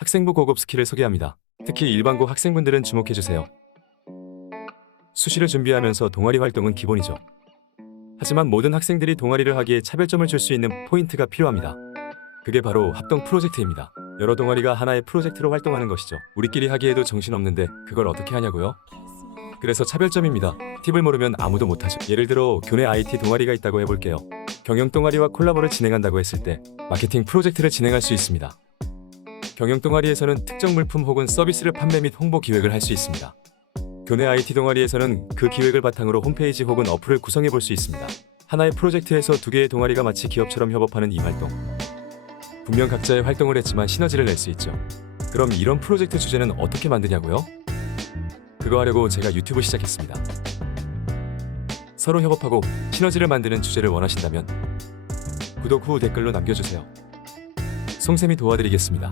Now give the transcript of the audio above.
학생부 고급 스킬을 소개합니다. 특히 일반고 학생분들은 주목해주세요. 수시를 준비하면서 동아리 활동은 기본이죠. 하지만 모든 학생들이 동아리를 하기에 차별점을 줄 수 있는 포인트가 필요합니다. 그게 바로 합동 프로젝트입니다. 여러 동아리가 하나의 프로젝트로 활동하는 것이죠. 우리끼리 하기에도 정신없는데 그걸 어떻게 하냐고요? 그래서 차별점입니다. 팁을 모르면 아무도 못하죠. 예를 들어 교내 IT 동아리가 있다고 해볼게요. 경영 동아리와 콜라보를 진행한다고 했을 때 마케팅 프로젝트를 진행할 수 있습니다. 경영 동아리에서는 특정 물품 혹은 서비스를 판매 및 홍보 기획을 할 수 있습니다. 교내 IT 동아리에서는 그 기획을 바탕으로 홈페이지 혹은 어플을 구성해 볼 수 있습니다. 하나의 프로젝트에서 두 개의 동아리가 마치 기업처럼 협업하는 이 활동. 분명 각자의 활동을 했지만 시너지를 낼 수 있죠. 그럼 이런 프로젝트 주제는 어떻게 만드냐고요? 그거 하려고 제가 유튜브 시작했습니다. 서로 협업하고 시너지를 만드는 주제를 원하신다면 구독 후 댓글로 남겨주세요. 송쌤이 도와드리겠습니다.